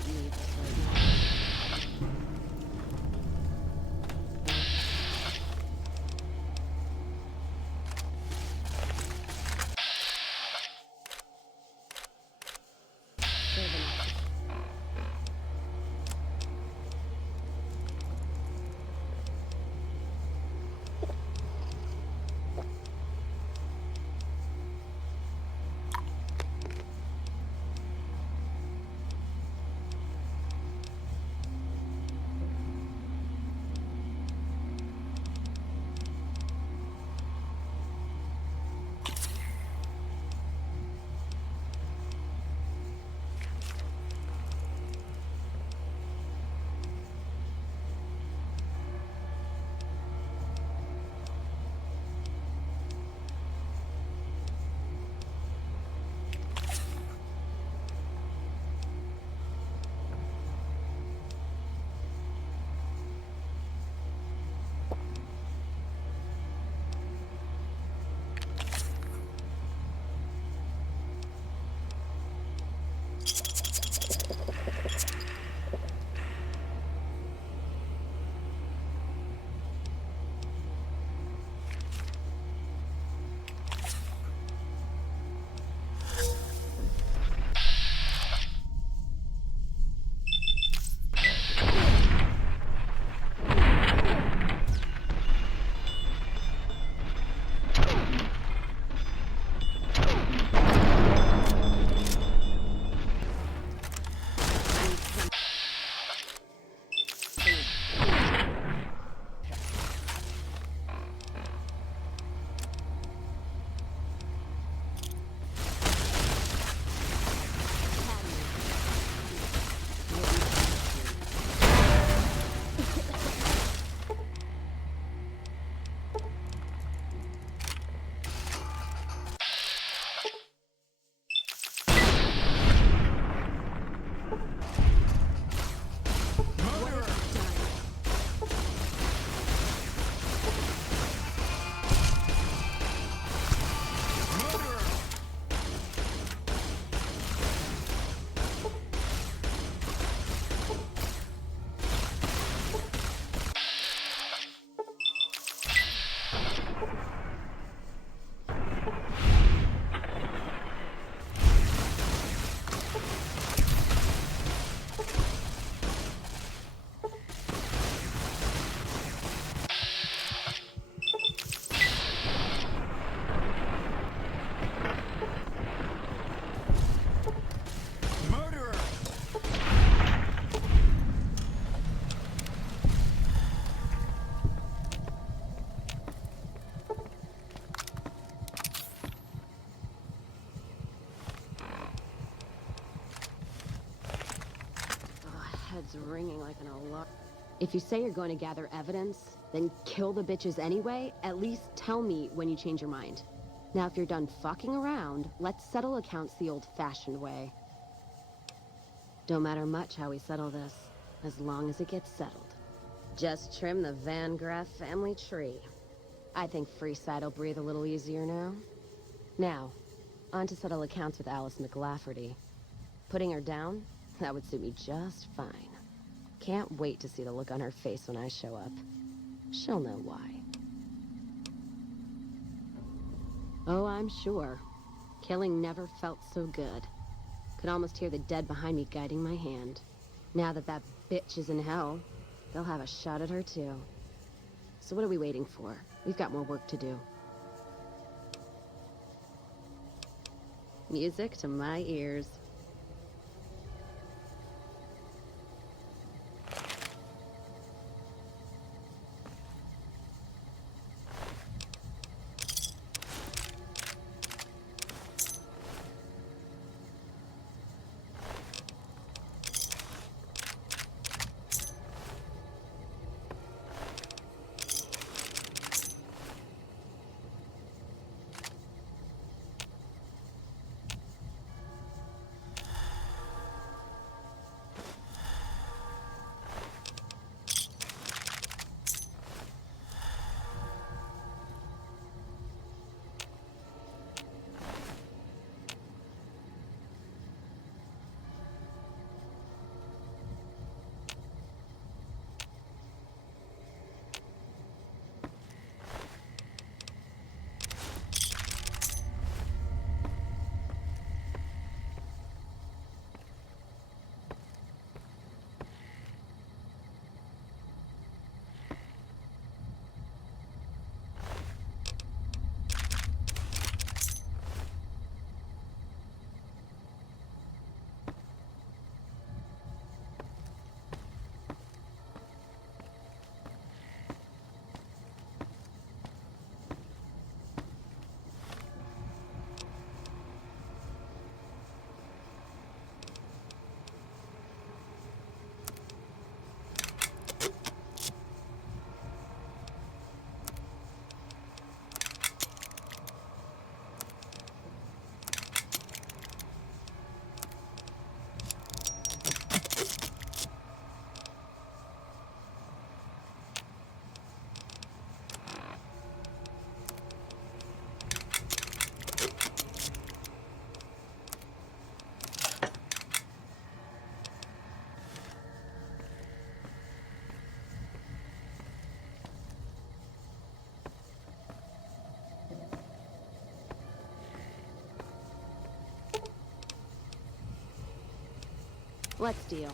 need this right now. If you say you're going to gather evidence, then kill the bitches anyway, at least tell me when you change your mind. Now if you're done fucking around, let's settle accounts the old-fashioned way. Don't matter much how we settle this, as long as it gets settled. Just trim the Van Graff family tree. I think Freeside'll breathe a little easier now. Now, on to settle accounts with Alice McLafferty. Putting her down? That would suit me just fine. Can't wait to see the look on her face when I show up. She'll know why. Oh, I'm sure. Killing never felt so good. Could almost hear the dead behind me guiding my hand. Now that that bitch is in hell, they'll have a shot at her too. So what are we waiting for? We've got more work to do. Music to my ears. Let's deal.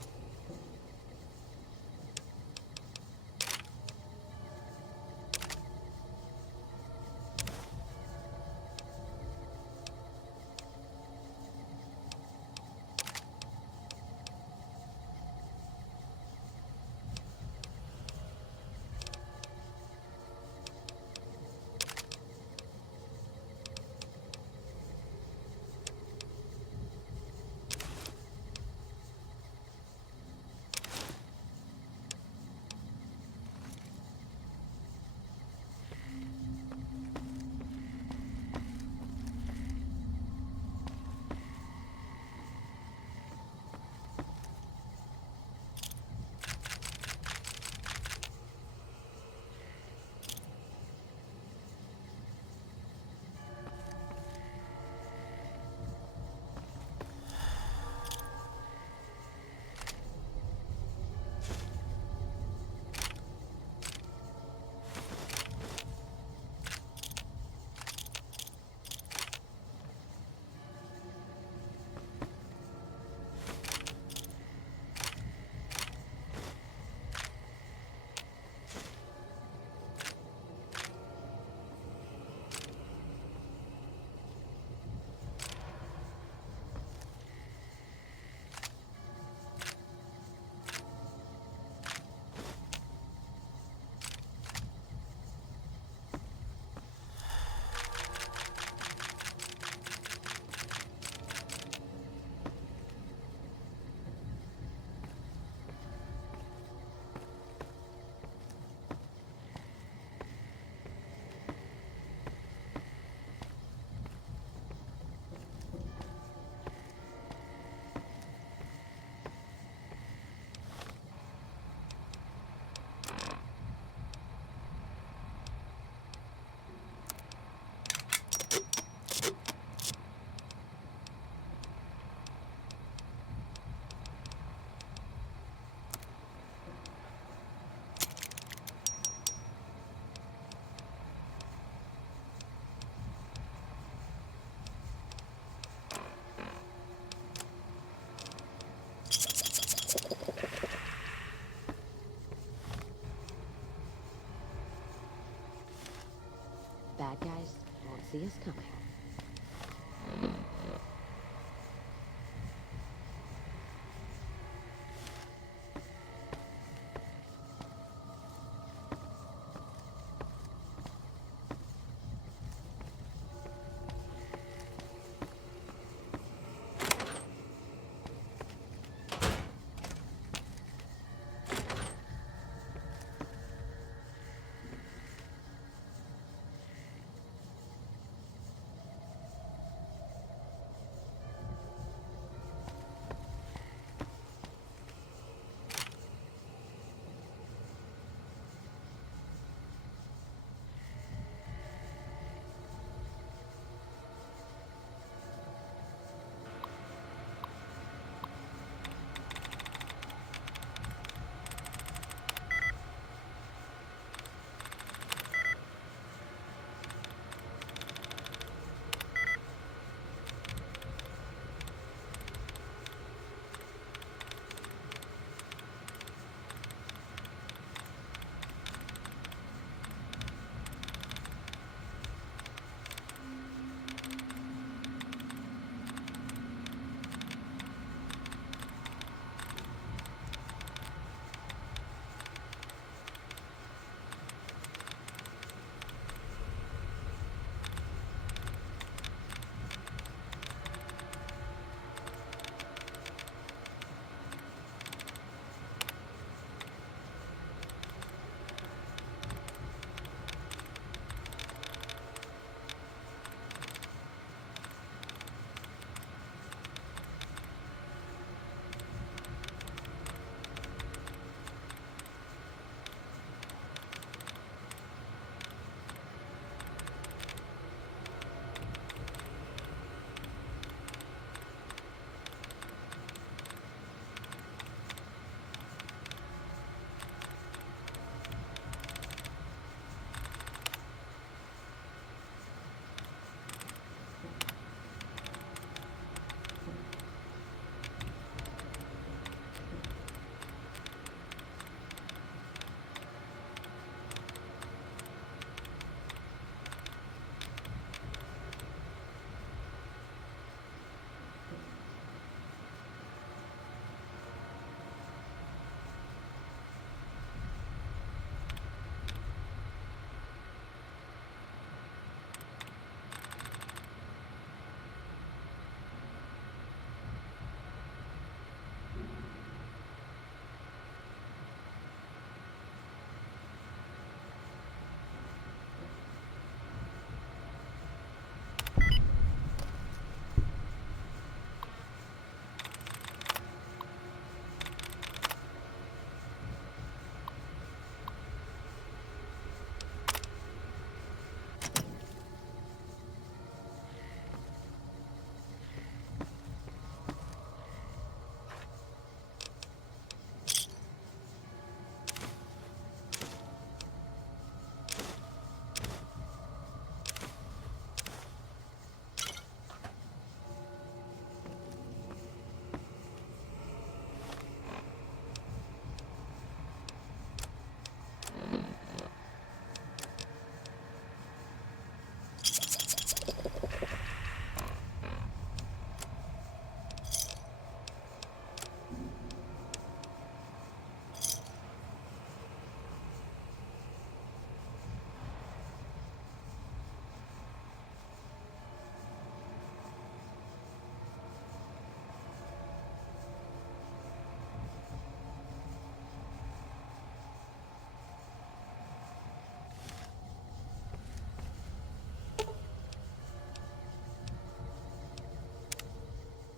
Bad guys won't see us coming.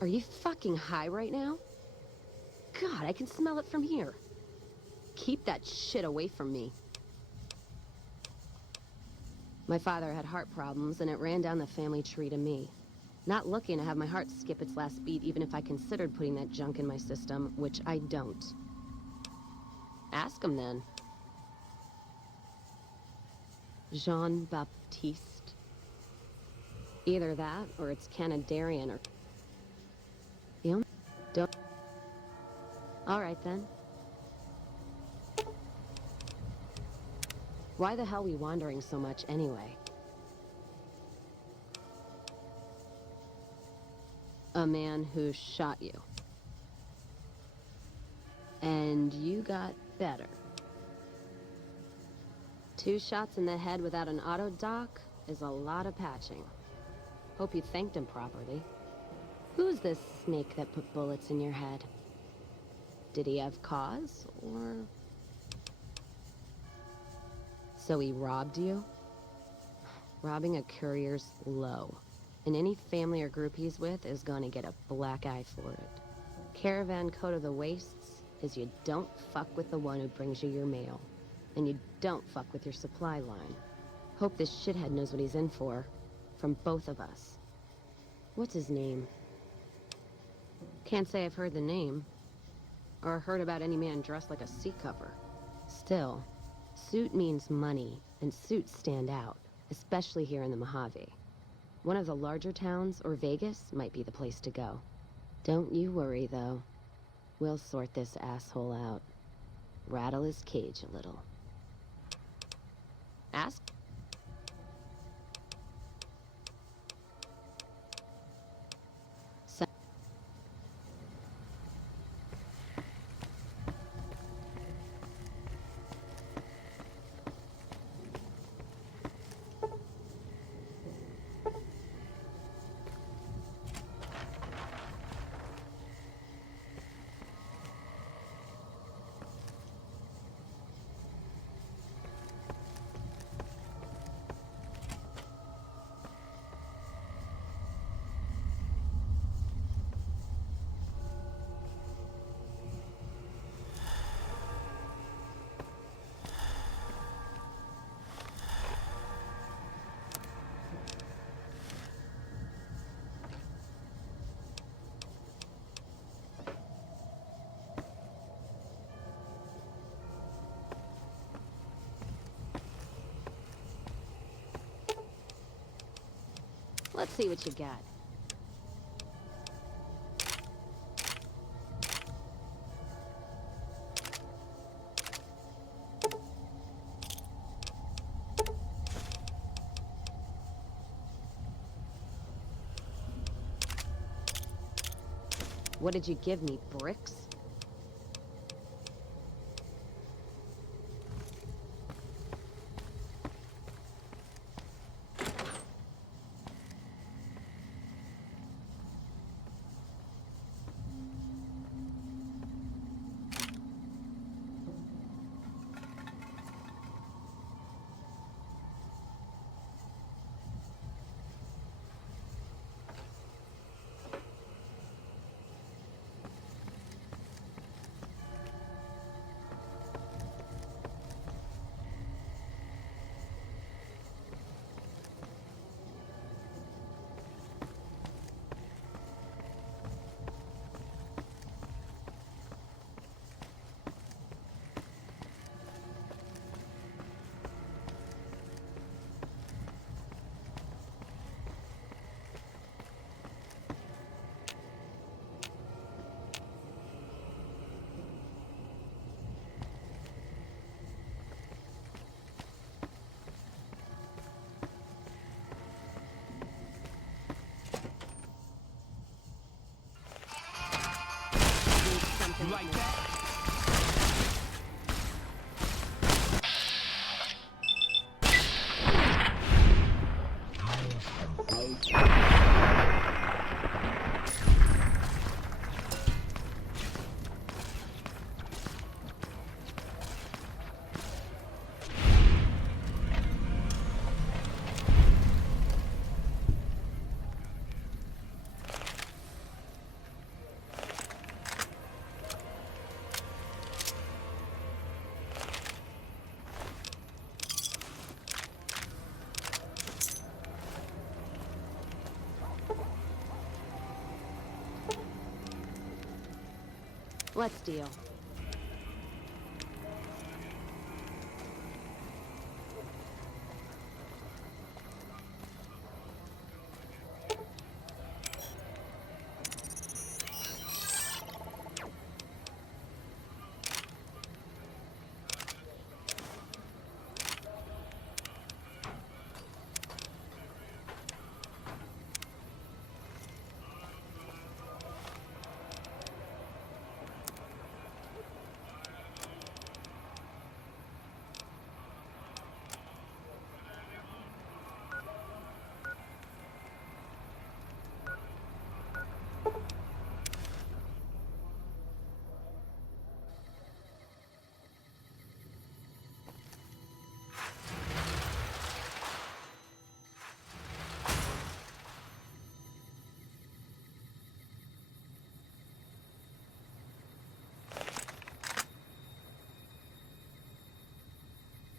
Are you fucking high right now? God, I can smell it from here. Keep that shit away from me. My father had heart problems, and it ran down the family tree to me. Not looking to have my heart skip its last beat even if I considered putting that junk in my system, which I don't. Ask him then. Jean-Baptiste. Either that, or it's Canadarian, or... The only... Don't... All right, then. Why the hell are we wandering so much, anyway? A man who shot you. And you got better. 2 shots in the head without an auto dock is a lot of patching. Hope you thanked him properly. Who's this snake that put bullets in your head? Did he have cause, or... So he robbed you? Robbing a courier's low. And any family or group he's with is gonna get a black eye for it. Caravan code of the wastes is you don't fuck with the one who brings you your mail. And you don't fuck with your supply line. Hope this shithead knows what he's in for. From both of us. What's his name? Can't say I've heard the name. Or heard about any man dressed like a sea cover. Still, suit means money, and suits stand out. Especially here in the Mojave. One of the larger towns, or Vegas, might be the place to go. Don't you worry, though. We'll sort this asshole out. Rattle his cage a little. Ask? Let's see what you got. What did you give me, bricks? You like that? Let's deal.